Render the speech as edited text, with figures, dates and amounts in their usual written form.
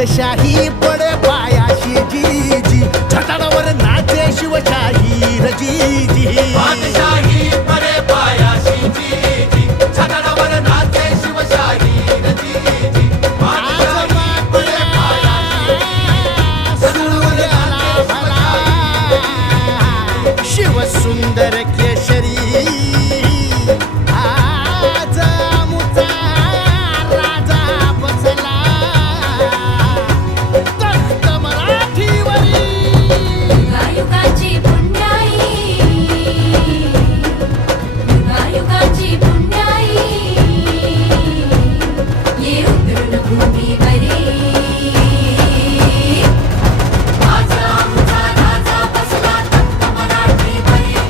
पादशाही पडे पायाशी जी जी छटाडावर नाचे शिवशाही रजी जी पादशाही पडे पायाशी जी जी छटाडावर नाचे शिवशाही रजी जी पादशाही पडे पायाशी सूर्याला भला शिव सुंदर केशरी